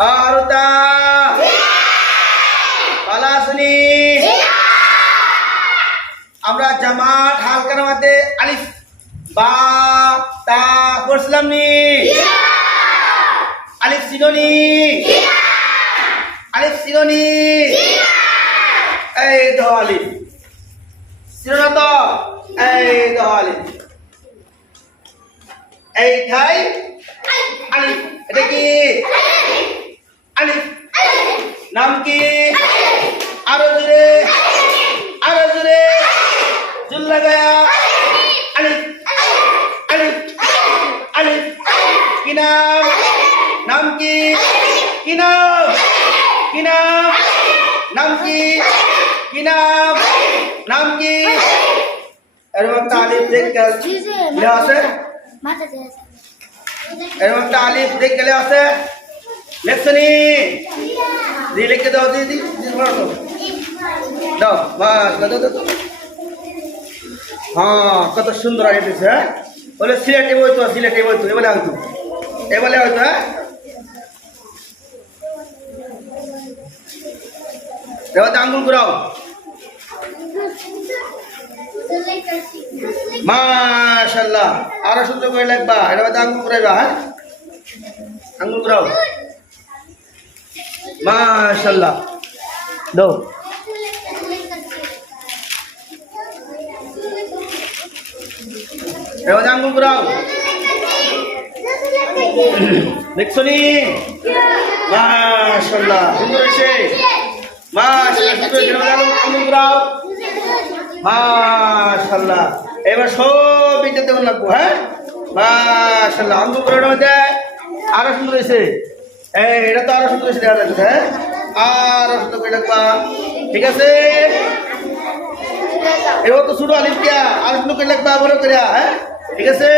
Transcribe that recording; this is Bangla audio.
আরতা পালাসনি আমরা জামাত হালকার মধ্যে আলিফ বা তা পড়ছিলাম নি আলিফ সিনোনি আলিফ সিনোনি এই তো আলিফ সিনো তো এই তো আলিফ এই ঠাই আলিফ এটা কি আলিফ নাম কি আরো জোরে জুল লাগায়া আলিফ আলিফ আলিফ কি নাম কি নাম কি নাম কি এরকম একটা আলিফ দেখ গেলে আছে এরকম একটা আলিফ দেখ গেলে আছে লেখছনি দি লিখে দাও দিদি দাও বাস দাও হ্যাঁ কত সুন্দর আলিফ দিছে হ্যাঁ বলে সিলেটে বইতো এবারে হয়তো হ্যাঁ এবার আঙ্গুল ঘুরাও মাশাআল্লাহ আরো সুন্দর করে লিখবা এটা বাদে আঙ্গুল ঘুরাইবা হ্যাঁ আঙ্গুল ঘুরাও মাশাআল্লাহ দাও এবার আঙ্গুল ঘুরাও দেখছনি মাশাআল্লাহ সুন্দর হইছে মাশাআল্লাহ আঙ্গুল ঘুরাও মাশাআল্লাহ এবার সব এটা দেব লাগবো হ্যাঁ মাশাআল্লাহ আঙ্গুল ঘুরানোর মধ্যে আরো সুন্দর হইছে এই এটা তো আরো সুন্দর হইছে দেখা যাচ্ছে হ্যাঁ আরো সুন্দর করে লিখবা ঠিক আছে এবার তো ছোট আলিফ দিয়া আরো সুন্দর করে লিখবা বড় করে হ্যাঁ ঠিক আছে।